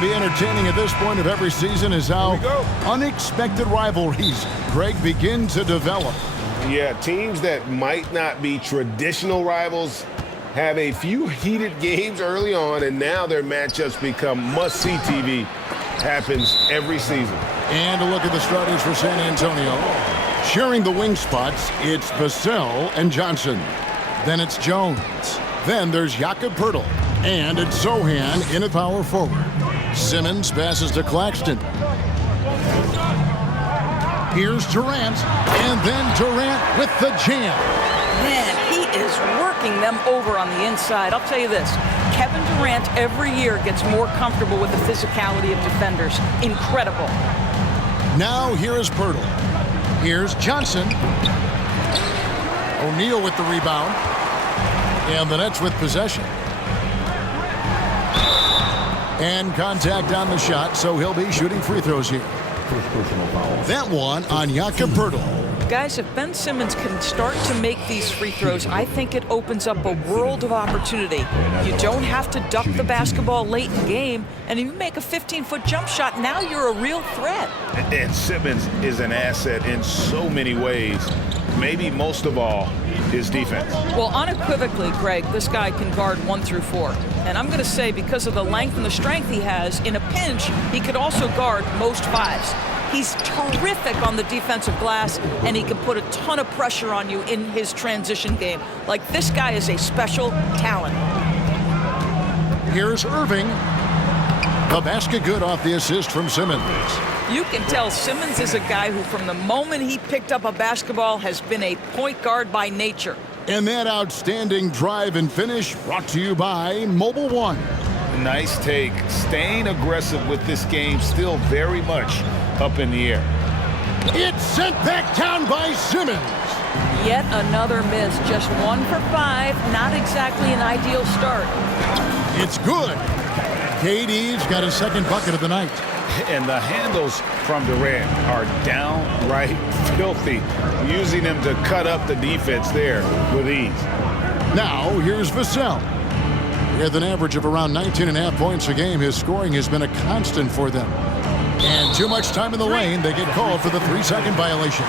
Be entertaining at this point of every season is how unexpected rivalries, Greg, begin to develop. Yeah, teams that might not be traditional rivals have a few heated games early on, and now their matchups become must-see TV. Happens every season. And a look at the starters for San Antonio. Sharing the wing spots, it's Vassell and Johnson. Then it's Jones. Then there's Jakob Poeltl. And it's Zohan in at power forward. Simmons passes to Claxton. Here's Durant. And then Durant with the jam. Man, he is working them over on the inside. I'll tell you this. Kevin Durant every year gets more comfortable with the physicality of defenders. Incredible. Now here is Poeltl. Here's Johnson. O'Neal with the rebound. And the Nets with possession. And contact on the shot, so he'll be shooting free throws here. That one on Jakob Poeltl. Guys, if Ben Simmons can start to make these free throws, I think it opens up a world of opportunity. You don't have to duck the basketball late in the game, and if you make a 15-foot jump shot, now you're a real threat. And Simmons is an asset in so many ways. Maybe most of all, his defense. Well, unequivocally, Greg, this guy can guard 1 through 4. And I'm going to say, because of the length and the strength he has, in a pinch, he could also guard most 5s. He's terrific on the defensive glass, and he can put a ton of pressure on you in his transition game. Like, this guy is a special talent. Here's Irving. The basket good off the assist from Simmons. You can tell Simmons is a guy who, from the moment he picked up a basketball, has been a point guard by nature. And that outstanding drive and finish brought to you by Mobile One. Nice take. Staying aggressive with this game, still very much up in the air. It's sent back down by Simmons. Yet another miss. Just 1 for 5. Not exactly an ideal start. It's good. KD's got his second bucket of the night. And the handles from Durant are downright filthy, using him to cut up the defense there with ease. Now, here's Vassell. With an average of around 19.5 points a game, his scoring has been a constant for them. And too much time in the lane, they get called for the 3-second violation.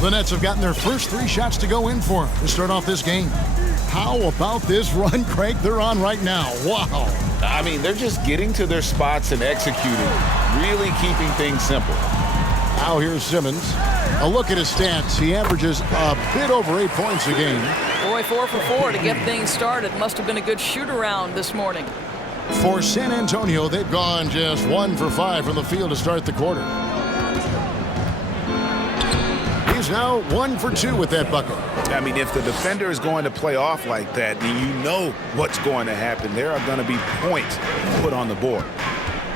The Nets have gotten their first 3 shots to go in for them to start off this game. How about this run, Craig, they're on right now? Wow. I mean, they're just getting to their spots and executing, really keeping things simple. Now here's Simmons. A look at his stats. He averages a bit over 8 points a game. Boy, 4 for 4 to get things started. Must have been a good shoot-around this morning. For San Antonio, they've gone just 1 for 5 from the field to start the quarter. He's now 1 for 2 with that bucket. I mean, if the defender is going to play off like that, then you know what's going to happen. There are going to be points put on the board.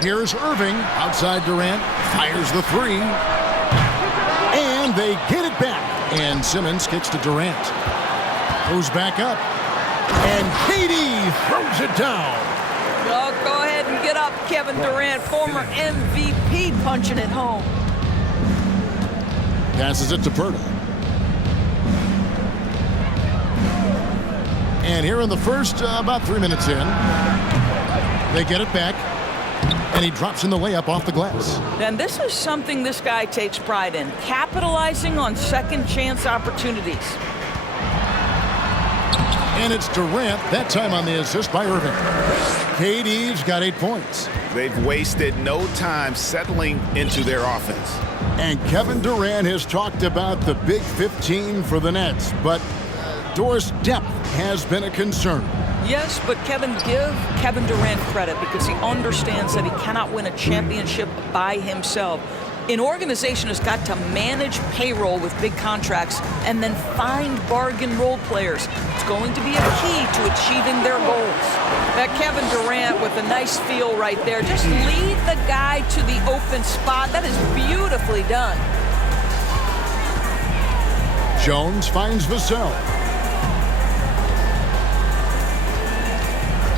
Here's Irving outside Durant. Fires the 3. And they get it back. And Simmons kicks to Durant. Goes back up. And KD throws it down. Oh, go ahead and get up, Kevin Durant, former MVP, punching it home. Passes it to Poeltl. And here in the first, about 3 minutes in, they get it back. And he drops in the layup off the glass. And this is something this guy takes pride in, capitalizing on second chance opportunities. And it's Durant, that time on the assist by Irving. KD's got 8 points. They've wasted no time settling into their offense. And Kevin Durant has talked about the Big 15 for the Nets, but Doris' depth has been a concern. Yes, but give Kevin Durant credit because he understands that he cannot win a championship by himself. An organization has got to manage payroll with big contracts and then find bargain role players. It's going to be a key to achieving their goals. That Kevin Durant with a nice feel right there. Just lead the guy to the open spot. That is beautifully done. Jones finds Vassell.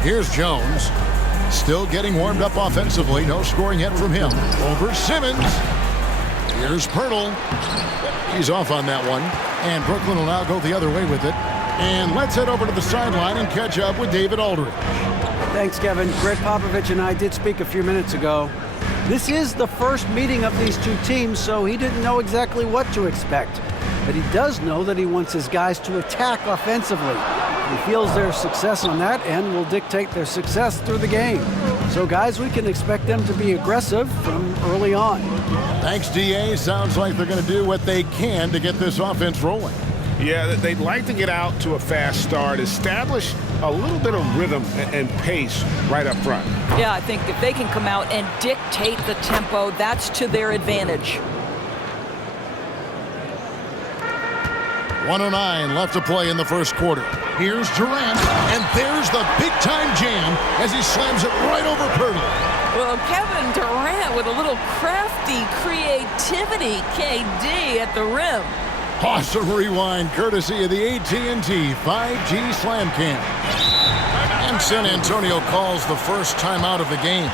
Here's Jones. Still getting warmed up offensively. No scoring yet from him. Over Simmons. Here's Poeltl. He's off on that one. And Brooklyn will now go the other way with it. And let's head over to the sideline and catch up with David Aldridge. Thanks, Kevin. Greg Popovich and I did speak a few minutes ago. This is the first meeting of these two teams, so he didn't know exactly what to expect. But he does know that he wants his guys to attack offensively. He feels their success on that end will dictate their success through the game. So, guys, we can expect them to be aggressive from early on. Thanks, DA. Sounds like they're going to do what they can to get this offense rolling. Yeah, they'd like to get out to a fast start, establish a little bit of rhythm and pace right up front. Yeah, I think if they can come out and dictate the tempo, that's to their advantage. 1:09 left to play in the first quarter. Here's Durant, and there's the big-time jam as he slams it right over Pirtle. Well, Kevin Durant with a little crafty creativity, KD at the rim. Awesome rewind, courtesy of the AT&T 5G Slam Cam. And San Antonio calls the first timeout of the game.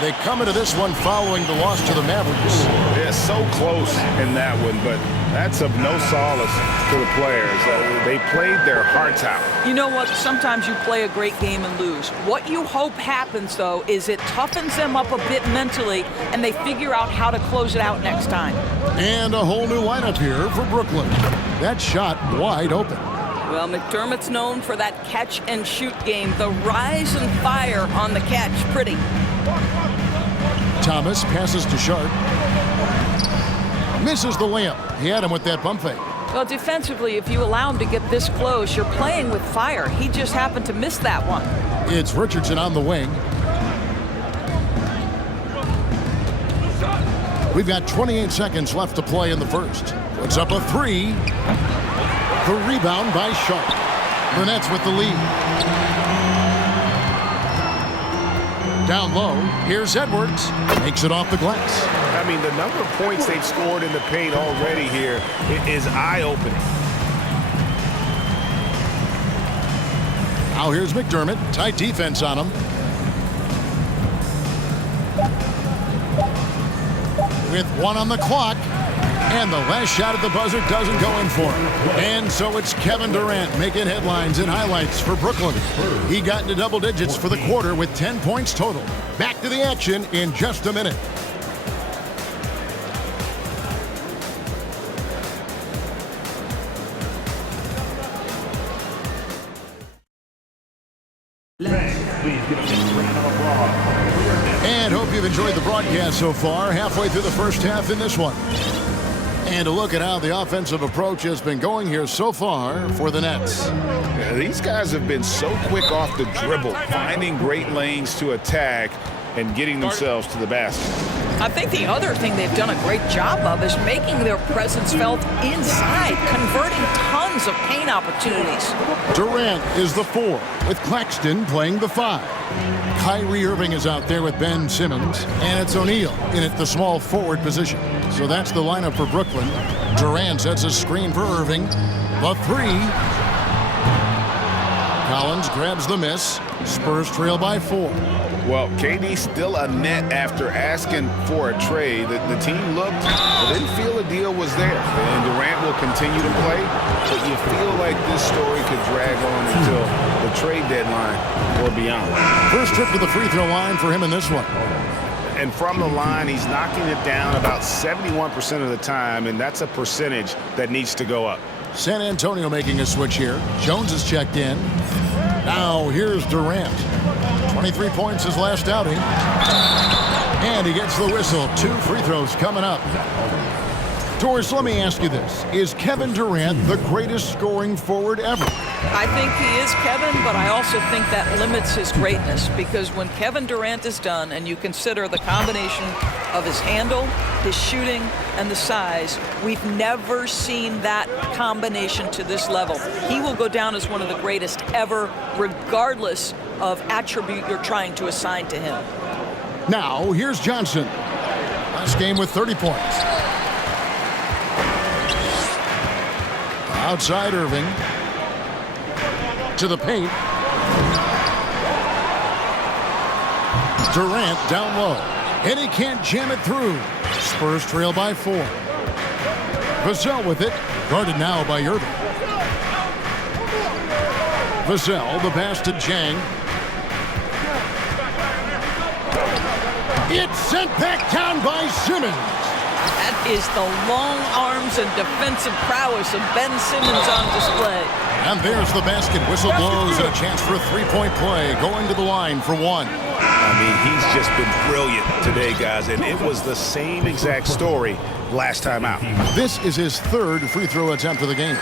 They come into this one following the loss to the Mavericks. Yeah, so close in that one, but that's of no solace to the players. They played their hearts out. You know what? Sometimes you play a great game and lose. What you hope happens, though, is it toughens them up a bit mentally, and they figure out how to close it out next time. And a whole new lineup here for Brooklyn. That shot wide open. Well, McDermott's known for that catch-and-shoot game. The rise and fire on the catch. Pretty. Thomas passes to Sharp. Misses the layup. He had him with that pump fake. Well, defensively, if you allow him to get this close, you're playing with fire. He just happened to miss that one. It's Richardson on the wing. We've got 28 seconds left to play in the first. Puts up a three. The rebound by Sharp. The Nets with the lead. Down low, here's Edwards. Makes it off the glass. I mean, the number of points they've scored in the paint already here is eye-opening. Now here's McDermott. Tight defense on him. With one on the clock. And the last shot at the buzzer doesn't go in for him. And so it's Kevin Durant making headlines and highlights for Brooklyn. He got into double digits for the quarter with 10 points total. Back to the action in just a minute. And hope you've enjoyed the broadcast so far. Halfway through the first half in this one. And a look at how the offensive approach has been going here so far for the Nets. Yeah, these guys have been so quick off the dribble, finding great lanes to attack and getting themselves to the basket. I think the other thing they've done a great job of is making their presence felt inside, converting tons of paint opportunities. Durant is the 4, with Claxton playing the 5. Kyrie Irving is out there with Ben Simmons, and it's O'Neal in at the small forward position. So that's the lineup for Brooklyn. Durant sets a screen for Irving. The 3. Collins grabs the miss. Spurs trail by 4. Well, KD still a net after asking for a trade. The team looked, but didn't feel a deal was there. And Durant will continue to play, but you feel like this story could drag on until the trade deadline or beyond. First trip to the free throw line for him in this one. And from the line, he's knocking it down about 71% of the time, and that's a percentage that needs to go up. San Antonio making a switch here. Jones is checked in. Now here's Durant. 23 points his last outing. And he gets the whistle. 2 free throws coming up. Doris, let me ask you this. Is Kevin Durant the greatest scoring forward ever? I think he is, Kevin, but I also think that limits his greatness, because when Kevin Durant is done and you consider the combination of his handle, his shooting, and the size, we've never seen that combination to this level. He will go down as one of the greatest ever, regardless of attribute you're trying to assign to him. Now, here's Johnson. Last game with 30 points. Outside Irving. To the paint. Durant down low. And he can't jam it through. Spurs trail by 4. Vassell with it. Guarded now by Irving. Vassell, the pass to Chang. It's sent back down by Simmons. That is the long arms and defensive prowess of Ben Simmons on display. And there's the basket. Whistle blows and a chance for a three-point play. Going to the line for one. I mean, he's just been brilliant today, guys, and it was the same exact story last time out. This is his third free throw attempt of the game.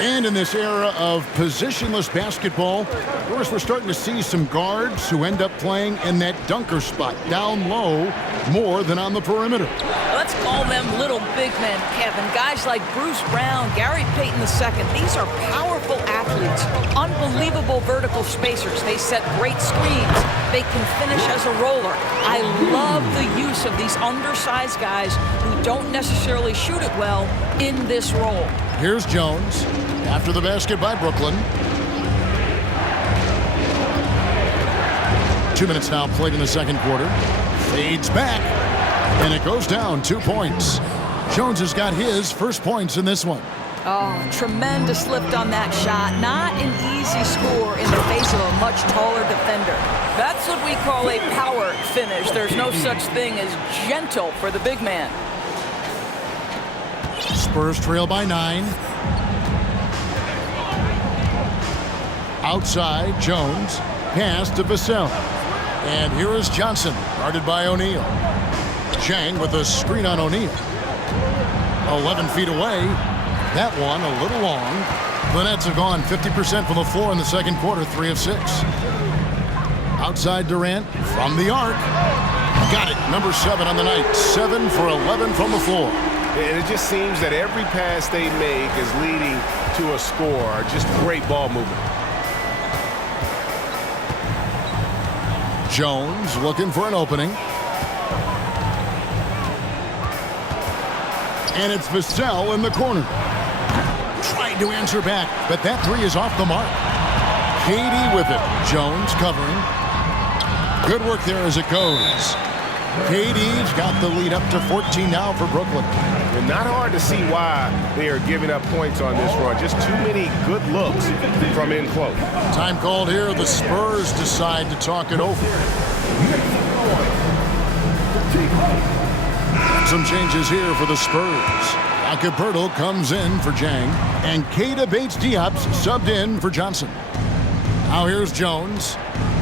And in this era of positionless basketball, of course, we're starting to see some guards who end up playing in that dunker spot, down low, more than on the perimeter. Let's call them little big men, Kevin. Guys like Bruce Brown, Gary Payton II. These are powerful athletes, unbelievable vertical spacers. They set great screens. They can finish as a roller. I love the use of these undersized guys who don't necessarily shoot it well in this role. Here's Jones after the basket by Brooklyn. 2 minutes now played in the second quarter. Fades back, and it goes down 2 points. Jones has got his first points in this one. Oh, tremendous lift on that shot. Not an easy score in the face of a much taller defender. That's what we call a power finish. There's no such thing as gentle for the big man. Spurs trail by 9. Outside, Jones. Pass to Vassell. And here is Johnson, guarded by O'Neal. Chang with a screen on O'Neal. 11 feet away. That one a little long. The Nets have gone 50% from the floor in the second quarter, 3 of 6. Outside Durant from the arc. Got it, number 7 on the night. 7 for 11 from the floor. And it just seems that every pass they make is leading to a score. Just great ball movement. Jones looking for an opening. And it's Vassell in the corner. Tried to answer back, but that three is off the mark. KD with it. Jones covering. Good work there as it goes. KD's got the lead up to 14 now for Brooklyn. And not hard to see why they are giving up points on this run. Just too many good looks from in close. Time called here. The Spurs decide to talk it over. Some changes here for the Spurs. Jakob comes in for Jang. And Keita Bates-Diop subbed in for Johnson. Now here's Jones.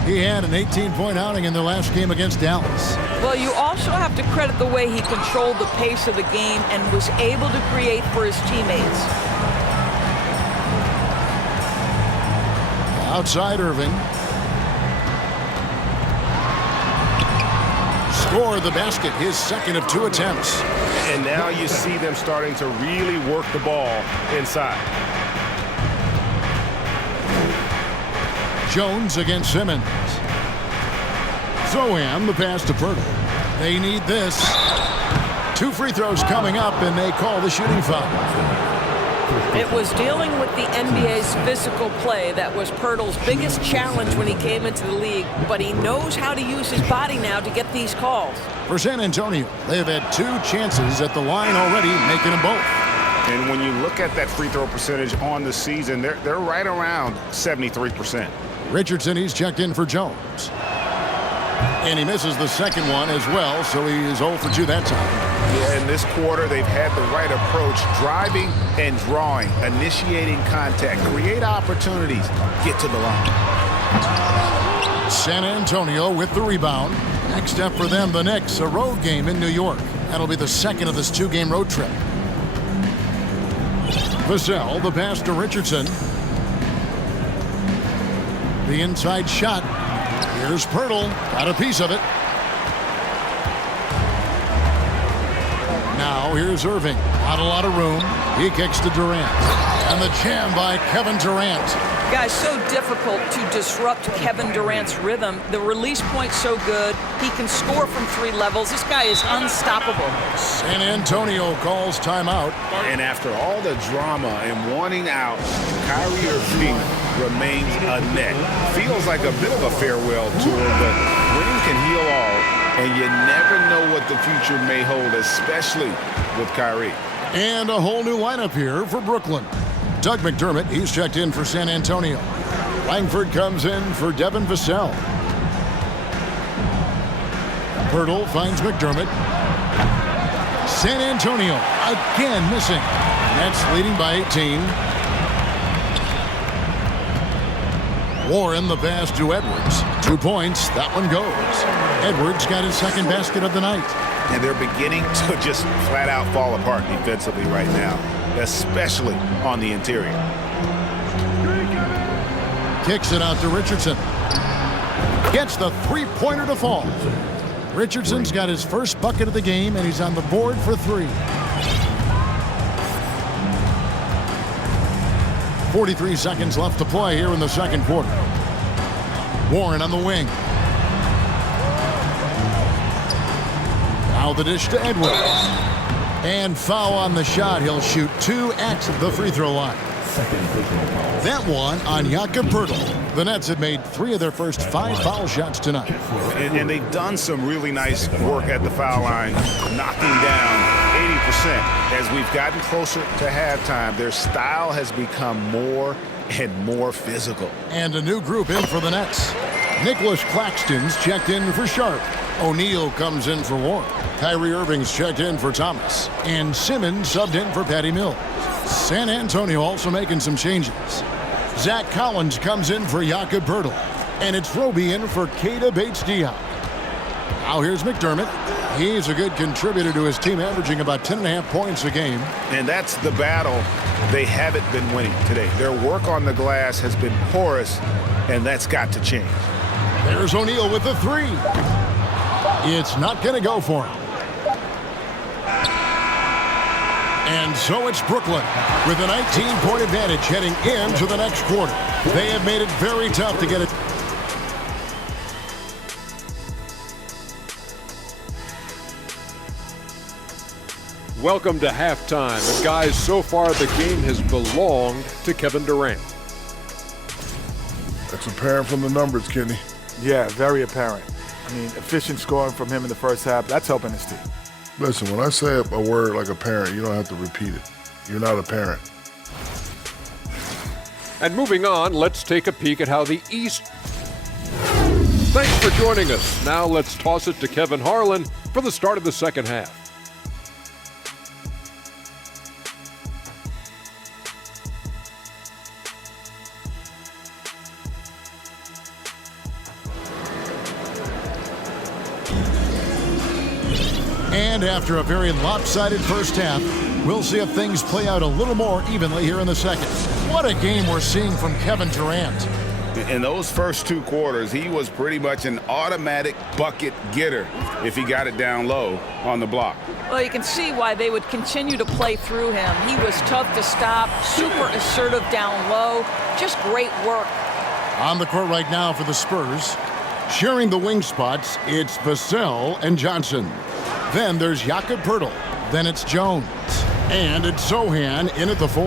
He had an 18-point outing in the last game against Dallas. Well, you also have to credit the way he controlled the pace of the game and was able to create for his teammates. Outside Irving. Scored the basket, his second of 2 attempts. And now you see them starting to really work the ball inside. Jones against Simmons. Zohan, the pass to Pirtle. They need this. 2 free throws coming up, and they call the shooting foul. It was dealing with the NBA's physical play that was Pirtle's biggest challenge when he came into the league, but he knows how to use his body now to get these calls. For San Antonio, they have had 2 chances at the line already, making them both. And when you look at that free throw percentage on the season, they're right around 73%. Richardson, he's checked in for Jones. And he misses the second one as well, so he is 0 for 2 that time. Yeah, in this quarter, they've had the right approach, driving and drawing, initiating contact, create opportunities, get to the line. San Antonio with the rebound. Next up for them, the Knicks, a road game in New York. That'll be the second of this 2-game road trip. Vassell, the pass to Richardson. The inside shot. Here's Pirtle. Got a piece of it. Now here's Irving. Not a lot of room. He kicks to Durant. And the jam by Kevin Durant. Guys, so difficult to disrupt Kevin Durant's rhythm. The release point's so good. He can score from 3 levels. This guy is unstoppable. San Antonio calls timeout. And after all the drama and wanting out, Kyrie Irving remains a net. Feels like a bit of a farewell tour, but winning can heal all, and you never know what the future may hold, especially with Kyrie. And a whole new lineup here for Brooklyn. Doug McDermott, he's checked in for San Antonio. Langford comes in for Devin Vassell. Pirtle finds McDermott. San Antonio again missing. Nets leading by 18. Warren the pass to Edwards. 2 points. That one goes. Edwards got his second basket of the night. And they're beginning to just flat out fall apart defensively right now, especially on the interior. Kicks it out to Richardson. Gets the three-pointer to fall. Richardson's got his first bucket of the game, and he's on the board for 3. 43 seconds left to play here in the second quarter. Warren on the wing. Now the dish to Edwards. And foul on the shot. He'll shoot 2 at the free throw line. That one on Jakob Pirtle. The Nets have made 3 of their first 5 foul shots tonight. And they've done some really nice work at the foul line, knocking down 80%. As we've gotten closer to halftime, their style has become more and more physical. And a new group in for the Nets. Nicholas Claxton's checked in for Sharp. O'Neal comes in for Warren. Kyrie Irving's checked in for Thomas. And Simmons subbed in for Patty Mills. San Antonio also making some changes. Zach Collins comes in for Jakob Pirtle. And it's Roby in for Keita Bates-Diop. Now here's McDermott. He's a good contributor to his team, averaging about 10.5 points a game. And that's the battle they haven't been winning today. Their work on the glass has been porous, and that's got to change. There's O'Neal with the 3. It's not going to go for him. And so it's Brooklyn with a 19-point advantage heading into the next quarter. They have made it very tough to get it. Welcome to halftime. And guys, so far the game has belonged to Kevin Durant. That's apparent from the numbers, Kenny. Yeah, very apparent. I mean, efficient scoring from him in the first half, that's helping his team. Listen, when I say a word like a parent, you don't have to repeat it. You're not a parent. And moving on, let's take a peek at how the East... Thanks for joining us. Now let's toss it to Kevin Harlan for the start of the second half. And after a very lopsided first half, we'll see if things play out a little more evenly here in the second. What a game we're seeing from Kevin Durant. In those first 2 quarters, he was pretty much an automatic bucket getter if he got it down low on the block. Well, you can see why they would continue to play through him. He was tough to stop, super assertive down low. Just great work. On the court right now for the Spurs. Sharing the wing spots, it's Vassell and Johnson. Then there's Jakob Pirtle. Then it's Jones. And it's Sohan in at the 4.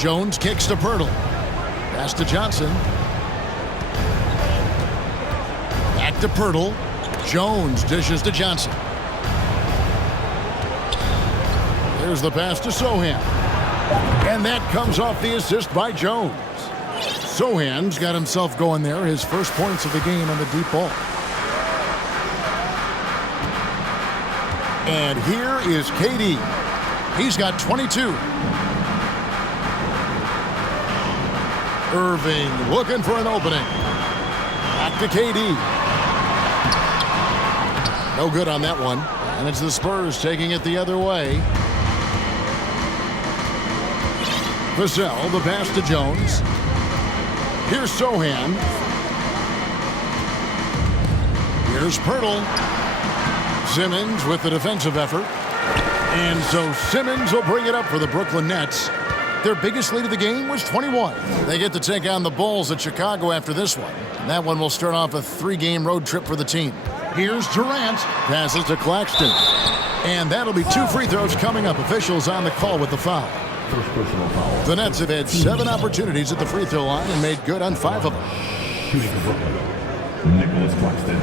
Jones kicks to Pirtle. Pass to Johnson. Back to Pirtle. Jones dishes to Johnson. There's the pass to Sohan. And that comes off the assist by Jones. Sohan's got himself going there, his first points of the game on the deep ball. And here is KD. He's got 22. Irving looking for an opening. Back to KD. No good on that one. And it's the Spurs taking it the other way. Vassell, the pass to Jones. Here's Sohan. Here's Pirtle. Simmons with the defensive effort. And so Simmons will bring it up for the Brooklyn Nets. Their biggest lead of the game was 21. They get to take on the Bulls at Chicago after this one. And that one will start off a 3-game road trip for the team. Here's Durant. Passes to Claxton. And that'll be 2 free throws coming up. Officials on the call with the foul. The Nets have had 7 opportunities at the free throw line and made good on 5 of them. Shooting for Brooklyn, Nicholas Claxton.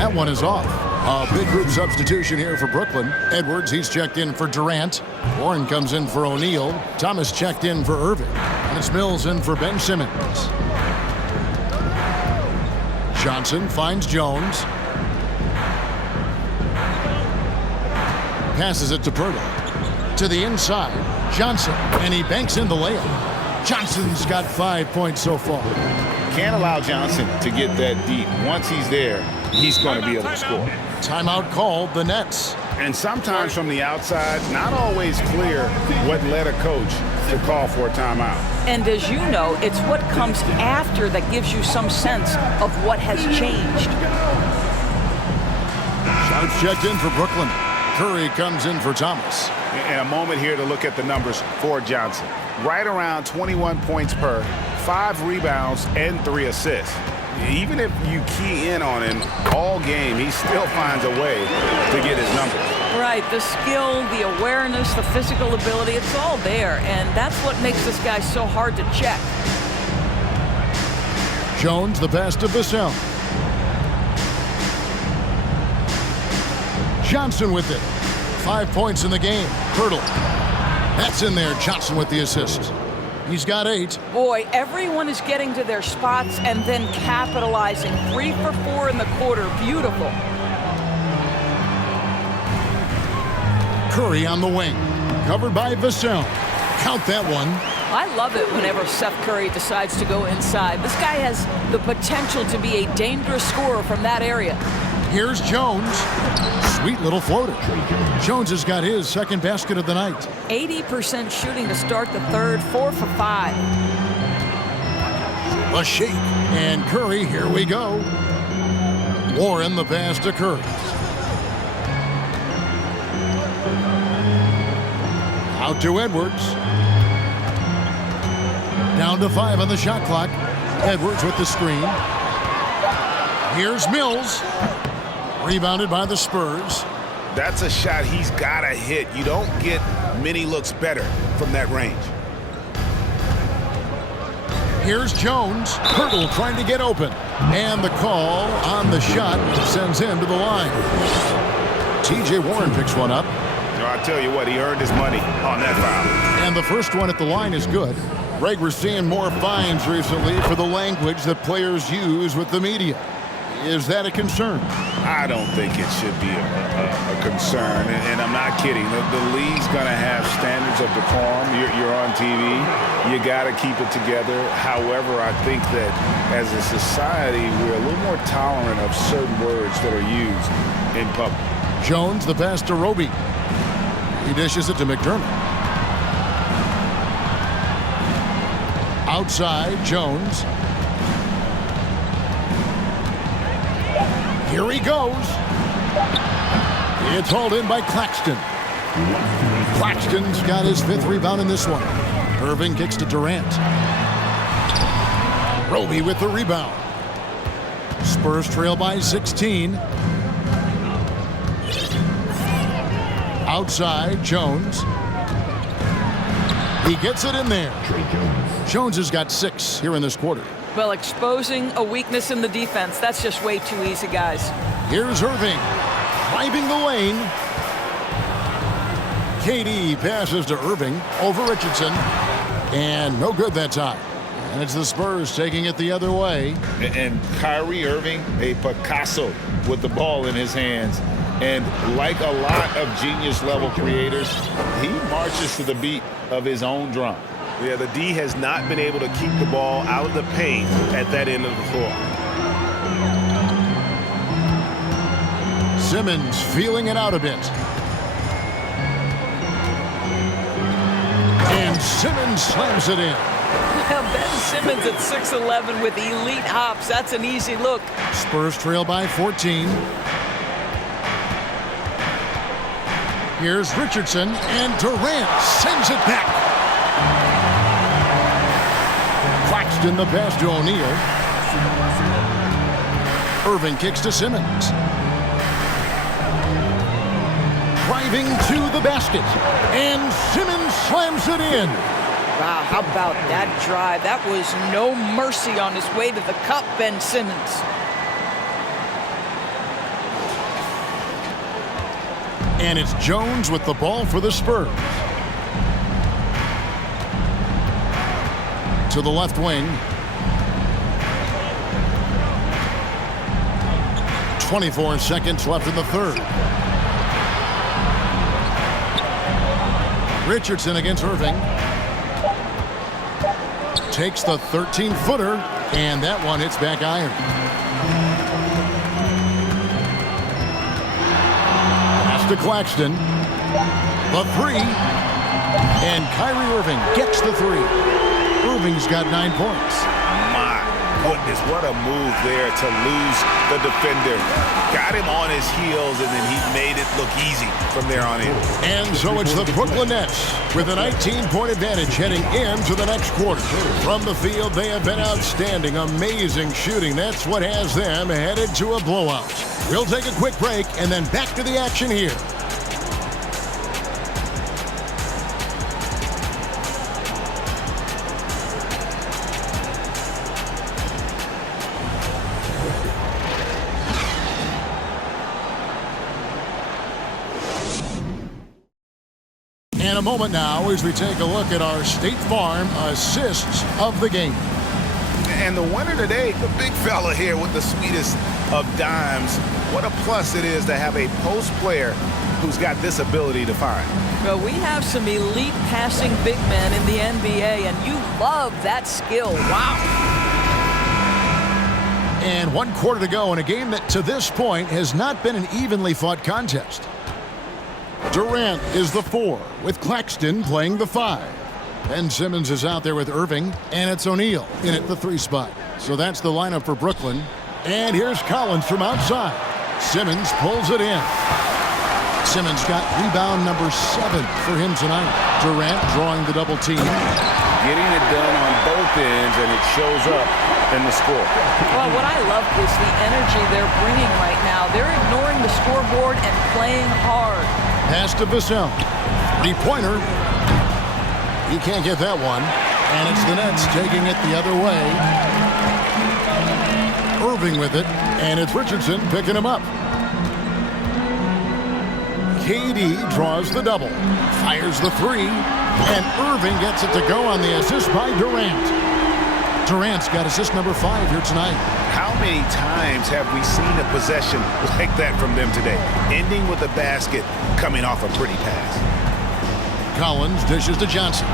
That one is off. A big group substitution here for Brooklyn. Edwards, he's checked in for Durant. Warren comes in for O'Neal. Thomas checked in for Irving. And it's Mills in for Ben Simmons. Johnson finds Jones. Passes it to Pirtle. To the inside, Johnson. And he banks in the layup. Johnson's got 5 points so far. Can't allow Johnson to get that deep. Once he's there, he's going to be able to score. Timeout called, the Nets. And sometimes from the outside, not always clear what led a coach to call for a timeout. And as you know, it's what comes after that gives you some sense of what has changed. Shots checked in for Brooklyn. Curry comes in for Thomas. And a moment here to look at the numbers for Johnson. Right around 21 points per, 5 rebounds, and 3 assists. Even if you key in on him all game, he still finds a way to get his numbers. Right, the skill, the awareness, the physical ability, it's all there. And that's what makes this guy so hard to check. Jones, the pass to Vassell. Johnson with it. 5 points in the game. Pirtle. That's in there. Johnson with the assist. He's got 8. Boy, everyone is getting to their spots and then capitalizing. 3 for 4 in the quarter. Beautiful. Curry on the wing. Covered by Vassell. Count that one. I love it whenever Seth Curry decides to go inside. This guy has the potential to be a dangerous scorer from that area. Here's Jones. Sweet little floater. Jones has got his second basket of the night. 80% shooting to start the third, 4 for 5. A shake. And Curry, here we go. Warren the pass to Curry. Out to Edwards. Down to 5 on the shot clock. Edwards with the screen. Here's Mills. Rebounded by the Spurs. That's a shot he's got to hit. You don't get many looks better from that range. Here's Jones. Pirtle trying to get open. And the call on the shot sends him to the line. T.J. Warren picks one up. I tell you what, he earned his money on that foul. And the first one at the line is good. Greg, we're seeing more fines recently for the language that players use with the media. Is that a concern? I don't think it should be a concern, and I'm not kidding. The league's going to have standards of decorum. You're on TV. You got to keep it together. However, I think that as a society, we're a little more tolerant of certain words that are used in public. Jones, the pass to Roby. He dishes it to McDermott. Outside, Jones. Here he goes. It's hauled in by Claxton. Claxton's got his 5th rebound in this one. Irving kicks to Durant. Roby with the rebound. Spurs trail by 16. Outside, Jones. He gets it in there. Jones has got 6 here in this quarter. Well, exposing a weakness in the defense, that's just way too easy, guys. Here's Irving, driving the lane. KD passes to Irving over Richardson, and no good that time. And it's the Spurs taking it the other way. And Kyrie Irving, a Picasso with the ball in his hands. And like a lot of genius-level creators, he marches to the beat of his own drum. Yeah, the D has not been able to keep the ball out of the paint at that end of the floor. Simmons feeling it out a bit. And Simmons slams it in. Ben Simmons at 6'11" with elite hops. That's an easy look. Spurs trail by 14. Here's Richardson, and Durant sends it back. Claxton the pass to O'Neal. Irving kicks to Simmons. Driving to the basket, and Simmons slams it in. Wow, how about that drive? That was no mercy on his way to the cup, Ben Simmons. And it's Jones with the ball for the Spurs. To the left wing. 24 seconds left in the third. Richardson against Irving. Takes the 13-footer, and that one hits back iron. Pass to Claxton. The three. And Kyrie Irving gets the three. Irving's got 9 points. My goodness, what a move there to lose the defender. Got him on his heels, and then he made it look easy from there on in. And so it's the Brooklyn Nets with a 19-point advantage heading into the next quarter. From the field, they have been outstanding. Amazing shooting. That's what has them headed to a blowout. We'll take a quick break and then back to the action here. In a moment now as we take a look at our State Farm assists of the game. And the winner today, the big fella here with the sweetest of dimes. What a plus it is to have a post player who's got this ability to find. Well, we have some elite passing big men in the NBA, and you love that skill. Wow. And 1 quarter to go in a game that to this point has not been an evenly fought contest. Durant is the 4, with Claxton playing the 5. Ben Simmons is out there with Irving, and it's O'Neal in at the 3 spot. So that's the lineup for Brooklyn. And here's Collins from outside. Simmons pulls it in. Simmons got rebound number 7 for him tonight. Durant drawing the double team. Getting it done on both ends, and it shows up in the score. Well, what I love is the energy they're bringing right now. They're ignoring the scoreboard and playing hard. Pass to Vassell. 3-pointer. He can't get that one. And it's the Nets taking it the other way. Irving with it. And it's Richardson picking him up. KD draws the double. Fires the 3. And Irving gets it to go on the assist by Durant. Durant's got assist number 5 here tonight. How many times have we seen a possession like that from them today? Ending with a basket, coming off a pretty pass. Collins dishes to Johnson.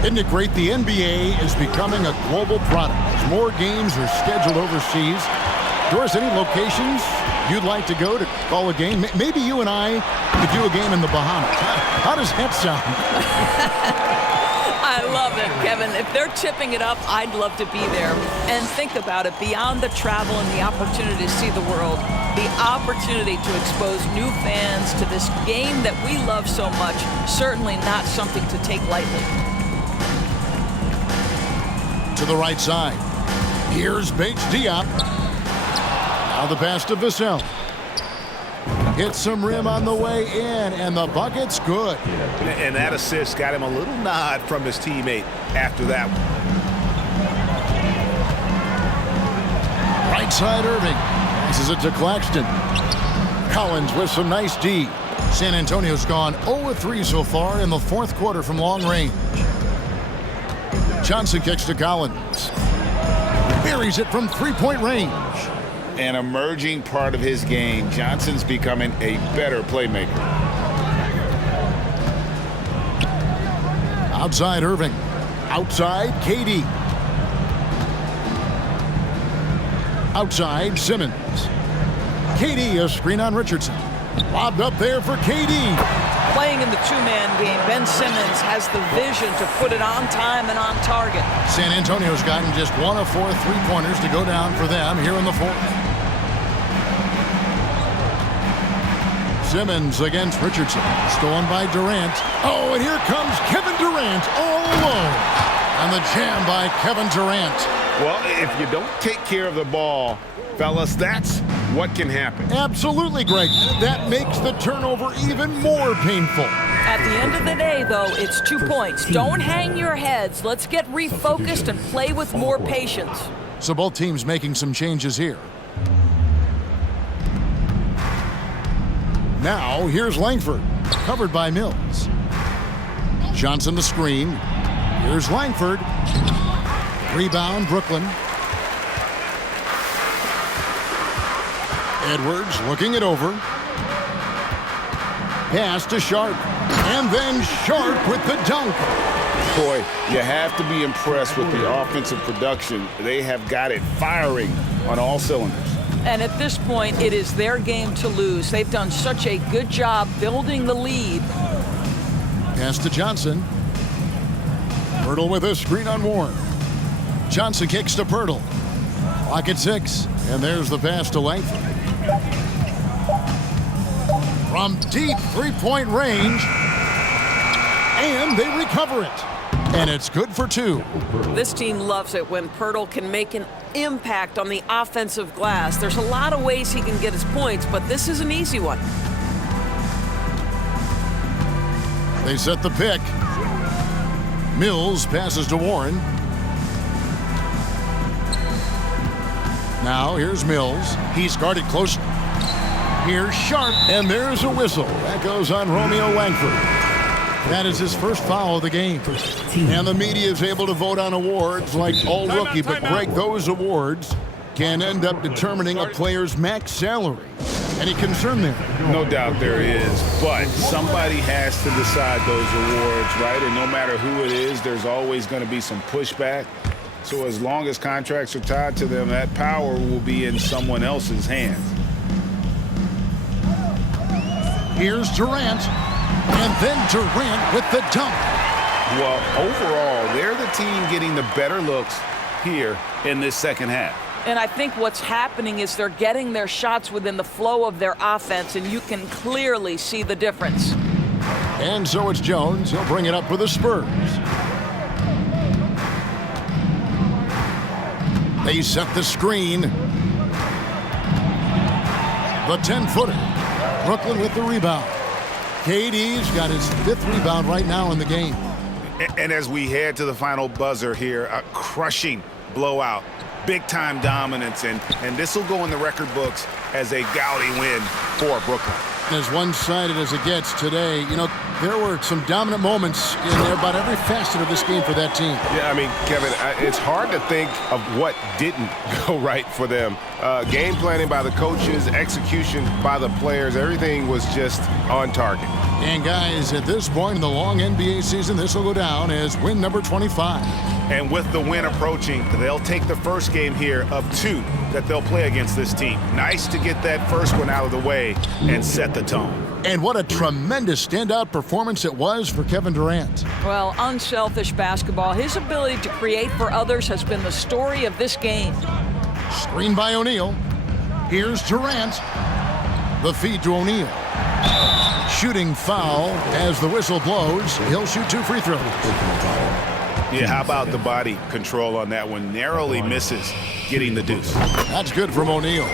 Isn't it great? The NBA is becoming a global product. As more games are scheduled overseas. Doris, any locations you'd like to go to call a game? Maybe you and I could do a game in the Bahamas. How does that sound? I love it, Kevin. If they're tipping it up, I'd love to be there. And think about it, beyond the travel and the opportunity to see the world, the opportunity to expose new fans to this game that we love so much, certainly not something to take lightly. To the right side. Here's Bates Diop. Now the pass to Vassell. Hits some rim on the way in, and the bucket's good. And that assist got him a little nod from his teammate after that one. Right side Irving. Passes it to Claxton. Collins with some nice D. San Antonio's gone 0-3 so far in the 4th quarter from long range. Johnson kicks to Collins. Buries it from 3-point range. An emerging part of his game. Johnson's becoming a better playmaker. Outside Irving. Outside KD. Outside Simmons. KD, a screen on Richardson. Lobbed up there for KD. Playing in the 2-man game, Ben Simmons has the vision to put it on time and on target. San Antonio's gotten just 1 of 4 3-pointers to go down for them here in the 4th. Simmons against Richardson. Stolen by Durant. Oh, and here comes Kevin Durant all alone. And the jam by Kevin Durant. Well, if you don't take care of the ball, fellas, that's what can happen. Absolutely, Greg. That makes the turnover even more painful. At the end of the day, though, it's 2 points. Don't hang your heads. Let's get refocused and play with more patience. So both teams making some changes here. Now, here's Langford, covered by Mills. Johnson the screen. Here's Langford. Rebound, Brooklyn. Edwards looking it over. Pass to Sharp. And then Sharp with the dunk. Boy, you have to be impressed with the offensive production. They have got it firing on all cylinders. And at this point, it is their game to lose. They've done such a good job building the lead. Pass to Johnson. Pirtle with a screen on Warren. Johnson kicks to Pirtle. Clock at 6. And there's the pass to Langford. From deep three-point range. And they recover it. And it's good for 2. This team loves it when Pirtle can make an impact on the offensive glass. There's a lot of ways he can get his points, but this is an easy one. They set the pick. Mills passes to Warren. Now here's Mills. He's guarded close. Here's Sharp, and there's a whistle. That goes on Romeo Langford. That is his first foul of the game. And the media is able to vote on awards like All Rookie, but Greg, those awards can end up determining a player's max salary. Any concern there? No doubt there is, but somebody has to decide those awards, right? And no matter who it is, there's always going to be some pushback. So as long as contracts are tied to them, that power will be in someone else's hands. Here's Durant. And then Durant with the dunk. Well, overall, they're the team getting the better looks here in this second half. And I think what's happening is they're getting their shots within the flow of their offense, and you can clearly see the difference. And so it's Jones. He'll bring it up for the Spurs. They set the screen. The 10-footer. Brooklyn with the rebound. KD's got his 5th rebound right now in the game. And as we head to the final buzzer here, a crushing blowout, big-time dominance, and this will go in the record books as a gaudy win for Brooklyn. As one-sided as it gets today, you know, there were some dominant moments in there about every facet of this game for that team. Yeah, I mean, Kevin, it's hard to think of what didn't go right for them. Game planning by the coaches, execution by the players, everything was just on target. And guys, at this point in the long NBA season, this will go down as win number 25. And with the win approaching, they'll take the first game here of 2 that they'll play against this team. Nice to get that first one out of the way and set the tone. And what a tremendous standout performance it was for Kevin Durant. Well, unselfish basketball. His ability to create for others has been the story of this game. Screen by O'Neal. Here's Durant. The feed to O'Neal. Shooting foul as the whistle blows. He'll shoot 2 free throws. Yeah, how about the body control on that one? Narrowly misses getting the deuce. That's good from O'Neal.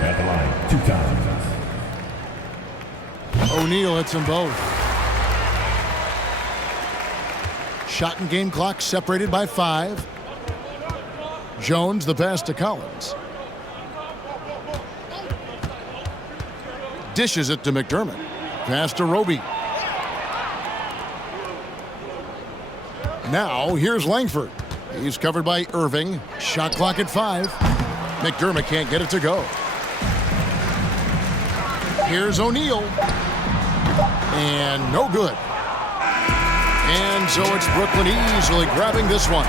At the line, 2 times. O'Neal hits them both. Shot and game clock separated by 5. Jones, the pass to Collins. Dishes it to McDermott. Pass to Roby. Now, here's Langford. He's covered by Irving. Shot clock at 5. McDermott can't get it to go. Here's O'Neal. And no good. And so it's Brooklyn easily grabbing this one.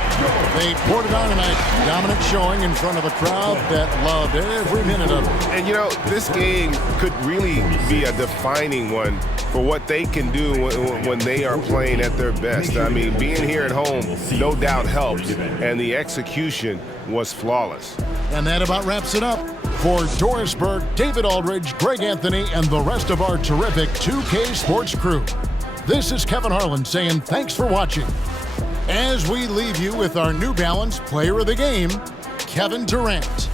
They poured it on tonight. Dominant showing in front of a crowd that loved every minute of it. And, you know, this game could really be a defining one for what they can do when they are playing at their best. I mean, being here at home no doubt helps, and the execution was flawless. And that about wraps it up. For Doris Burke, David Aldridge, Greg Anthony, and the rest of our terrific 2K Sports crew, this is Kevin Harlan saying thanks for watching. As we leave you with our New Balance Player of the Game, Kevin Durant.